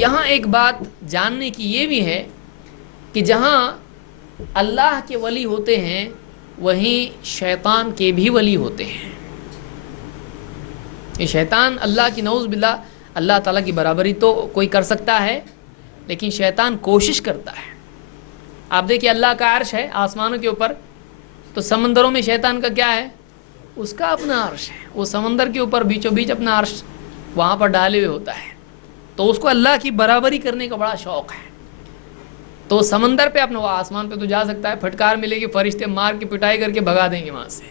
یہاں ایک بات جاننے کی یہ بھی ہے کہ جہاں اللہ کے ولی ہوتے ہیں وہیں شیطان کے بھی ولی ہوتے ہیں. یہ شیطان اللہ کی نعوذ باللہ اللہ تعالیٰ کی برابری تو کوئی کر سکتا ہے لیکن شیطان کوشش کرتا ہے. آپ دیکھیے اللہ کا عرش ہے آسمانوں کے اوپر, تو سمندروں میں شیطان کا کیا ہے؟ اس کا اپنا عرش ہے. وہ سمندر کے اوپر بیچوں بیچ اپنا عرش وہاں پر ڈالے ہوئے ہوتا ہے, تو اس کو اللہ کی برابری کرنے کا بڑا شوق ہے. تو سمندر پہ اپنا, وہ آسمان پہ تو جا سکتا ہے, پھٹکار ملے گی فرشتے مار کے پٹائی کر کے بھگا دیں گے وہاں سے,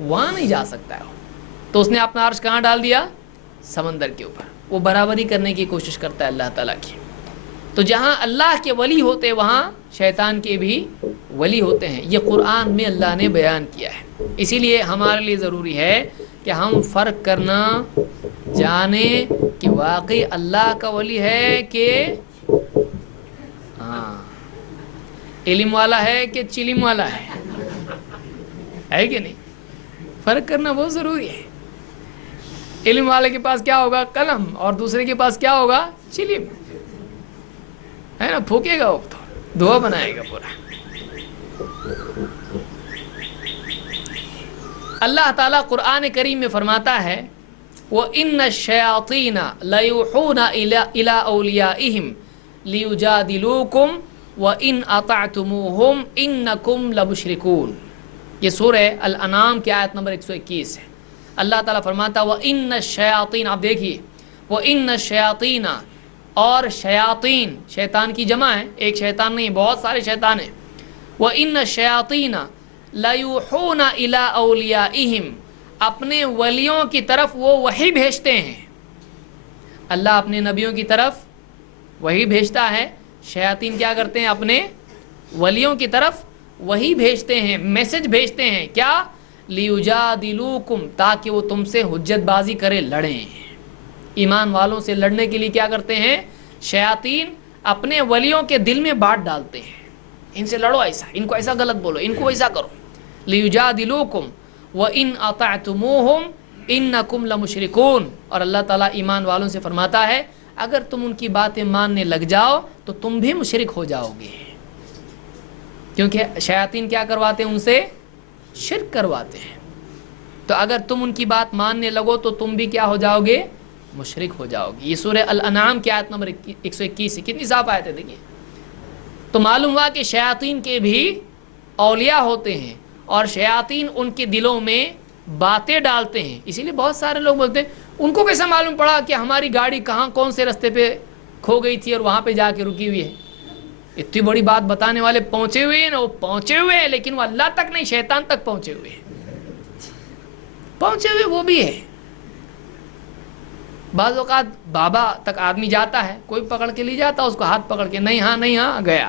وہاں نہیں جا سکتا ہے. تو اس نے اپنا عرش کہاں ڈال دیا؟ سمندر کے اوپر. وہ برابری کرنے کی کوشش کرتا ہے اللہ تعالیٰ کی. تو جہاں اللہ کے ولی ہوتے وہاں شیطان کے بھی ولی ہوتے ہیں. یہ قرآن میں اللہ نے بیان کیا ہے. اسی لیے ہمارے لیے ضروری ہے کہ ہم فرق کرنا جانیں کہ واقعی اللہ کا ولی ہے کہ علم والا ہے کہ چلم والا ہے کہ نہیں. فرق کرنا بہت ضروری ہے. علم والے کے پاس کیا ہوگا؟ قلم, اور دوسرے کے پاس کیا ہوگا؟ چلم, ہے نا, پھونکے گا وہ تو دھواں بنائے گا پورا. اللہ تعالیٰ قرآن کریم میں فرماتا ہے وَإِنَّ الشَّيَاطِينَ لَيُوحُونَ إِلَىٰ أَوْلِيَائِهِمْ لِيُجَادِلُوكُمْ وَإِنْ أَطَعْتُمُوهُمْ إِنَّكُمْ لَمُشْرِكُونَ. یہ سورہ الانعام کی آیت نمبر 121 ہے. اللہ تعالیٰ فرماتا وَإِنَّ الشَّيَاطِينَ, آپ دیکھیے وَإِنَّ الشَّيَاطِينَ, اور شیاطین, شیطان کی جمع ہے, ایک شیطان نہیں بہت سارے شیطان ہیں. وَإِنَّ الشَّيَاطِينَ لَيُوحُونَ إِلَىٰ أَوْلِيَائِهِمْ, اپنے ولیوں کی طرف وہ وحی بھیجتے ہیں. اللہ اپنے نبیوں کی طرف وحی بھیجتا ہے, شیاطین کیا کرتے ہیں؟ اپنے ولیوں کی طرف وحی بھیجتے ہیں, میسج بھیجتے ہیں. کیا؟ لیجادلوکم, تاکہ وہ تم سے حجت بازی کرے, لڑیں. ایمان والوں سے لڑنے کے لیے کیا کرتے ہیں شیاطین؟ اپنے ولیوں کے دل میں بات ڈالتے ہیں, ان سے لڑو, ایسا ان کو ایسا غلط بولو, ان کو ایسا کرو. لیجادلوکم وَإِنْ أَطَعْتُمُوهُمْ إِنَّكُمْ لَمُشْرِكُونَ. اور اللہ تعالیٰ ایمان والوں سے فرماتا ہے اگر تم ان کی باتیں ماننے لگ جاؤ تو تم بھی مشرک ہو جاؤ گے, کیونکہ شیاطین کیا کرواتے ہیں؟ ان سے شرک کرواتے ہیں. تو اگر تم ان کی بات ماننے لگو تو تم بھی کیا ہو جاؤ گے؟ مشرک ہو جاؤ گے. یہ سورہ الانعام کی آیت نمبر 121 ہے. کتنی صاف آیت ہے دیکھیے. تو معلوم ہوا کہ شیاطین کے بھی اولیاء ہوتے ہیں اور شیاطین ان کے دلوں میں باتیں ڈالتے ہیں. اسی لیے بہت سارے لوگ بولتے ہیں ان کو کیسا معلوم پڑا کہ ہماری گاڑی کہاں کون سے رستے پہ کھو گئی تھی اور وہاں پہ جا کے رکی ہوئی ہے. اتنی بڑی بات بتانے والے پہنچے ہوئے ہیں نا, وہ پہنچے ہوئے ہیں لیکن وہ اللہ تک نہیں, شیطان تک پہنچے ہوئے ہیں. پہنچے ہوئے وہ بھی ہے. بعض اوقات بابا تک آدمی جاتا ہے, کوئی پکڑ کے لے جاتا ہے اس کو, ہاتھ پکڑ کے, نہیں ہاں گیا.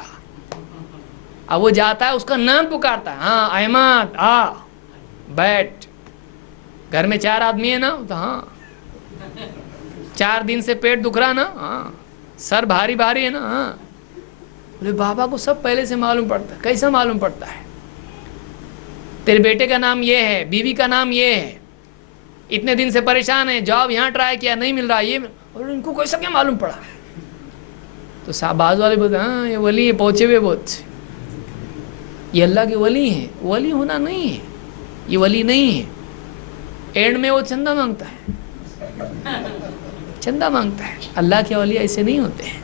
اب وہ جاتا ہے اس کا نام پکارتا ہے, ہاں احمد آ بیٹھ, گھر میں 4 آدمی ہیں نا, تو ہاں 4 دن سے پیٹ دکھ رہا نا, ہاں سر بھاری ہے نا, ہاں. بولے بابا کو سب پہلے سے معلوم پڑتا ہے. کیسا معلوم پڑتا ہے؟ تیرے بیٹے کا نام یہ ہے, بیوی کا نام یہ ہے, اتنے دن سے پریشان ہے, جاب یہاں ٹرائی کیا نہیں مل رہا, یہ اور ان کو کیسا کیا معلوم پڑا؟ تو بعض والے بولتے ہیں ہاں یہ ولی پہنچے ہوئے بہت, یہ اللہ کے ولی ہیں. ولی ہونا نہیں ہے, یہ ولی نہیں ہے. اینڈ میں وہ چندہ مانگتا ہے, چندہ مانگتا ہے. اللہ کے ولی ایسے نہیں ہوتے ہیں,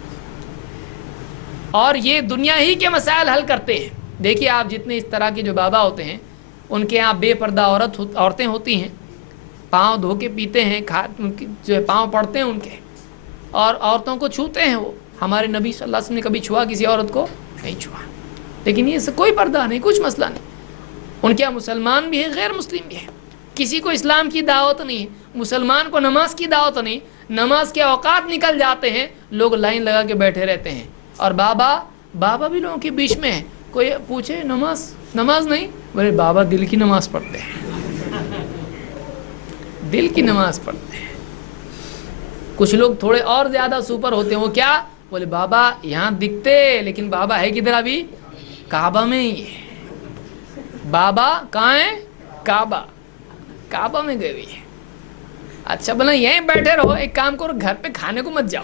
اور یہ دنیا ہی کے مسائل حل کرتے ہیں. دیکھیے آپ جتنے اس طرح کے جو بابا ہوتے ہیں ان کے یہاں بے پردہ عورتیں ہوتی ہیں, پاؤں دھو کے پیتے ہیں, جو پاؤں پڑتے ہیں ان کے, اور عورتوں کو چھوتے ہیں. وہ ہمارے نبی صلی اللہ علیہ وسلم نے کبھی چھوا کسی عورت کو؟ نہیں چھوا. لیکن یہ سے کوئی پردہ نہیں, کچھ مسئلہ نہیں. ان کے یہاں مسلمان بھی ہے, غیر مسلم بھی ہے, کسی کو اسلام کی دعوت نہیں ہے. مسلمان کو نماز کی دعوت نہیں, نماز کے اوقات نکل جاتے ہیں, لوگ لائن لگا کے بیٹھے رہتے ہیں. اور بابا بھی لوگوں کے بیچ میں ہے. کوئی پوچھے نماز نہیں, بولے بابا دل کی نماز پڑھتے ہیں, دل کی نماز پڑھتے ہیں. کچھ لوگ تھوڑے اور زیادہ سپر ہوتے ہیں, وہ کیا بولے بابا یہاں دکھتے لیکن بابا ہے کدھر؟ ابھی کعبہ میں ہی ہے. بابا کہاں ہے؟ کعبہ میں گئے ہوئی ہے. اچھا بنا یہیں بیٹھے رہو, ایک کام کرو گھر پہ کھانے کو مت جاؤ,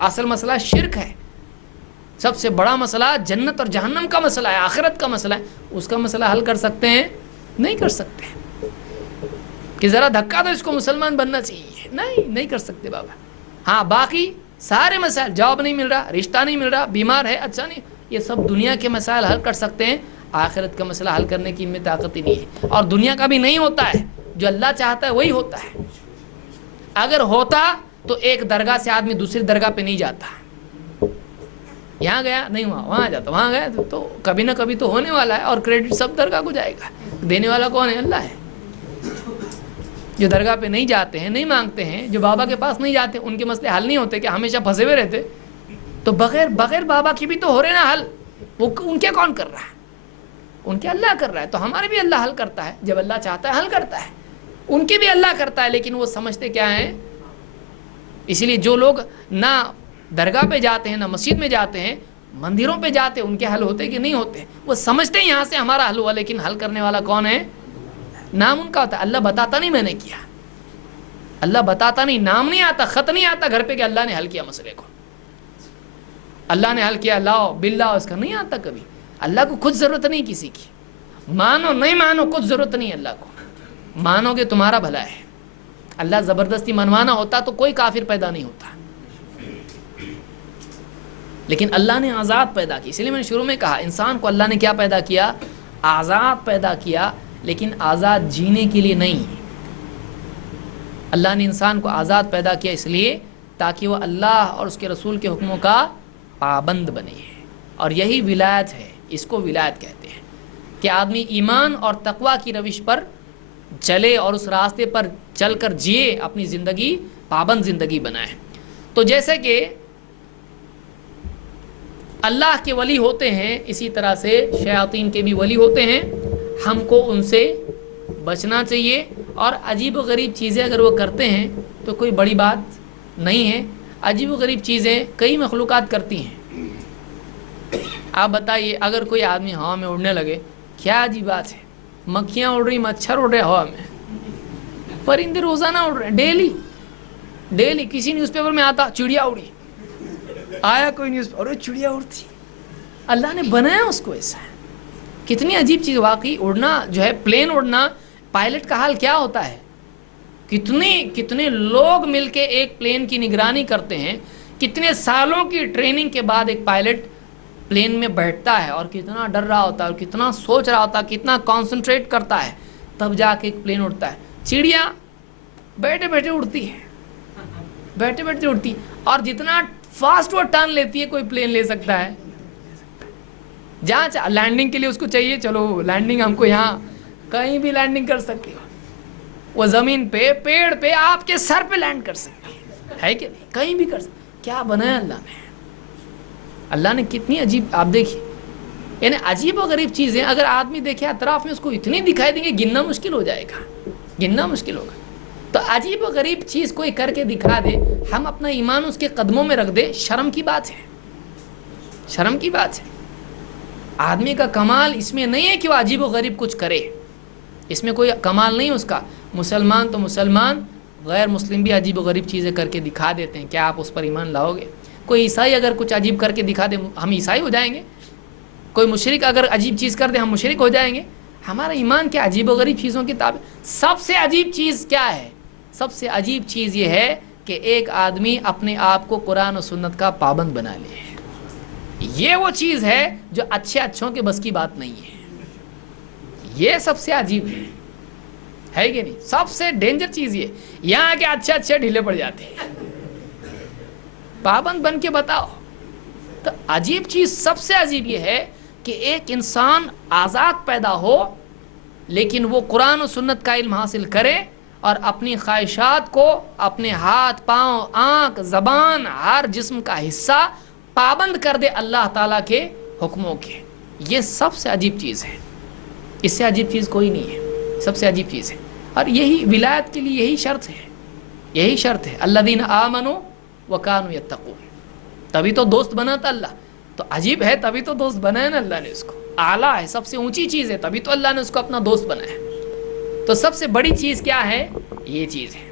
اصل مسئلہ شرک ہے. سب سے بڑا مسئلہ جنت اور جہنم کا مسئلہ ہے, آخرت کا مسئلہ ہے. اس کا مسئلہ حل کر سکتے ہیں؟ نہیں کر سکتے. کہ ذرا دھکا دو اس کو مسلمان بننا چاہیے, نہیں کر سکتے بابا. ہاں باقی سارے مسائل, جاب نہیں مل رہا, رشتہ نہیں مل رہا, بیمار ہے, اچھا نہیں, یہ سب دنیا کے مسائل حل کر سکتے ہیں. آخرت کا مسئلہ حل کرنے کی ان میں طاقت ہی نہیں ہے. اور دنیا کا بھی نہیں ہوتا ہے, جو اللہ چاہتا ہے وہی ہوتا ہے. اگر ہوتا تو ایک درگاہ سے آدمی دوسری درگاہ پہ نہیں جاتا. یہاں گیا نہیں ہوا, وہاں جاتا, وہاں گیا تو کبھی نہ کبھی تو ہونے والا ہے. اور کریڈٹ سب درگاہ کو جائے گا. دینے والا کون ہے؟ اللہ ہے. جو درگاہ پہ نہیں جاتے ہیں, نہیں مانگتے ہیں, جو بابا کے پاس نہیں جاتے, ان کے مسئلے حل نہیں ہوتے کہ ہمیشہ پھنسے ہوئے رہتے. تو بغیر بابا کی بھی تو ہو رہے نا حل. وہ ان کے کون کر رہا ہے؟ ان کے اللہ کر رہا ہے. تو ہمارے بھی اللہ حل کرتا ہے, جب اللہ چاہتا ہے حل کرتا ہے. ان کے بھی اللہ کرتا ہے, لیکن وہ سمجھتے کیا ہیں. اسی لیے جو لوگ نہ درگاہ پہ جاتے ہیں, نہ مسجد میں جاتے ہیں, مندروں پہ جاتے, ان کے حل ہوتے کہ نہیں ہوتے. وہ سمجھتے ہیں یہاں سے ہمارا حل ہوا, لیکن حل کرنے والا کون ہے؟ نام ان کا ہوتا ہے. اللہ بتاتا نہیں میں نے کیا, اللہ بتاتا نہیں, نام نہیں آتا, خط نہیں آتا گھر پہ کہ اللہ نے حل کیا مسئلے کو, اللہ نے حل کیا, لاؤ بل لاؤ, اس کا نہیں آتا کبھی. اللہ کو خود ضرورت نہیں کسی کی. مانو نہیں مانو کچھ ضرورت نہیں اللہ کو. مانو گے تمہارا بھلا ہے. اللہ زبردستی منوانا ہوتا تو کوئی کافر پیدا نہیں ہوتا. لیکن اللہ نے آزاد پیدا کی. اس لیے میں نے شروع میں کہا انسان کو اللہ نے کیا پیدا کیا؟ آزاد پیدا کیا, لیکن آزاد جینے کے لیے نہیں. اللہ نے انسان کو آزاد پیدا کیا اس لیے تاکہ وہ اللہ اور اس کے رسول کے حکموں کا پابند بنے. اور یہی ولایت ہے, اس کو ولایت کہتے ہیں کہ آدمی ایمان اور تقوی کی روش پر چلے اور اس راستے پر چل کر جیے, اپنی زندگی پابند زندگی بنائے. تو جیسے کہ اللہ کے ولی ہوتے ہیں, اسی طرح سے شیاطین کے بھی ولی ہوتے ہیں. ہم کو ان سے بچنا چاہیے. اور عجیب و غریب چیزیں اگر وہ کرتے ہیں تو کوئی بڑی بات نہیں ہے. عجیب و غریب چیزیں کئی مخلوقات کرتی ہیں. آپ بتائیے اگر کوئی آدمی ہوا میں اڑنے لگے, کیا عجیب بات ہے. مکھیاں اڑ رہی, مچھر اڑ رہے ہوا میں, پرندے روزانہ اڑ رہے ہیں, ڈیلی. کسی نیوز پیپر میں آتا چڑیا اڑی, آیا کوئی نیوز پیپر, چڑیا اڑتی. اللہ نے بنایا اس کو ایسا. کتنی عجیب چیز. واقعی اڑنا جو ہے, پلین اڑنا, پائلٹ کا حال کیا ہوتا ہے. کتنے لوگ مل کے ایک پلین کی نگرانی کرتے ہیں. کتنے سالوں کی ٹریننگ کے بعد ایک پائلٹ پلین میں بیٹھتا ہے, اور کتنا ڈر رہا ہوتا ہے, اور کتنا سوچ رہا ہوتا ہے, کتنا کانسنٹریٹ کرتا ہے, تب جا کے ایک پلین اڑتا ہے. چڑیا بیٹھے بیٹھے اڑتی ہے, بیٹھے بیٹھے اڑتی, اور جتنا فاسٹ وہ ٹرن لیتی ہے کوئی پلین لے سکتا ہے. جہاں لینڈنگ کے لیے اس کو چاہیے, چلو لینڈنگ ہم کو یہاں کہیں بھی لینڈنگ کر سکتی ہو. وہ زمین پہ, پیڑ پہ, آپ کے سر پہ لینڈ کر سکتی ہے کہ نہیں, کہیں بھی کر سکتی. کیا بنایا اللہ نے. اللہ نے کتنی عجیب, آپ دیکھیے, یعنی عجیب و غریب چیزیں اگر آدمی دیکھے اطراف میں, اس کو اتنی دکھائی دیں گے, گننا مشکل ہو جائے گا, گننا مشکل ہوگا. تو عجیب و غریب چیز کوئی کر کے دکھا دے, ہم اپنا ایمان اس کے قدموں میں رکھ دے, شرم کی بات ہے, شرم کی بات ہے. آدمی کا کمال اس میں نہیں ہے کہ وہ عجیب و غریب کچھ کرے, اس میں کوئی کمال نہیں اس کا. مسلمان تو مسلمان, غیر مسلم بھی عجیب و غریب چیزیں کر کے دکھا دیتے ہیں. کیا آپ اس پر ایمان لاؤ گے؟ کوئی عیسائی اگر کچھ عجیب کر کے دکھا دے, ہم عیسائی ہو جائیں گے. کوئی مشرک اگر عجیب چیز کر دے, ہم مشرک ہو جائیں گے. ہمارا ایمان کیا عجیب و غریب چیزوں کی تابع. سب سے عجیب چیز کیا ہے؟ سب سے عجیب چیز یہ ہے کہ ایک آدمی اپنے آپ کو قرآن و سنت کا پابند بنا لے. یہ وہ چیز ہے جو اچھوں کے بس کی بات نہیں ہے. یہ سب سے عجیب ہے کہ نہیں؟ سب سے ڈینجر چیز یہ. یہاں کے اچھے ڈھیلے پڑ جاتے ہیں. پابند بن کے بتاؤ. تو عجیب چیز, سب سے عجیب یہ ہے کہ ایک انسان آزاد پیدا ہو, لیکن وہ قرآن و سنت کا علم حاصل کرے, اور اپنی خواہشات کو اپنے ہاتھ, پاؤں, آنکھ, زبان, ہر جسم کا حصہ پابند کر دے اللہ تعالیٰ کے حکموں کے. یہ سب سے عجیب چیز ہے. اس سے عجیب چیز کوئی نہیں ہے, سب سے عجیب چیز ہے. اور یہی ولایت کے لیے یہی شرط ہے, یہی شرط ہے. الذین آمنوا وکانوا یتقون, تبھی تو دوست بنا تھا اللہ. تو عجیب ہے تبھی تو دوست بنایا نا اللہ نے اس کو. اعلیٰ ہے, سب سے اونچی چیز ہے, تبھی تو اللہ نے اس کو اپنا دوست بنایا. تو سب سے بڑی چیز کیا ہے؟ یہ چیز ہے.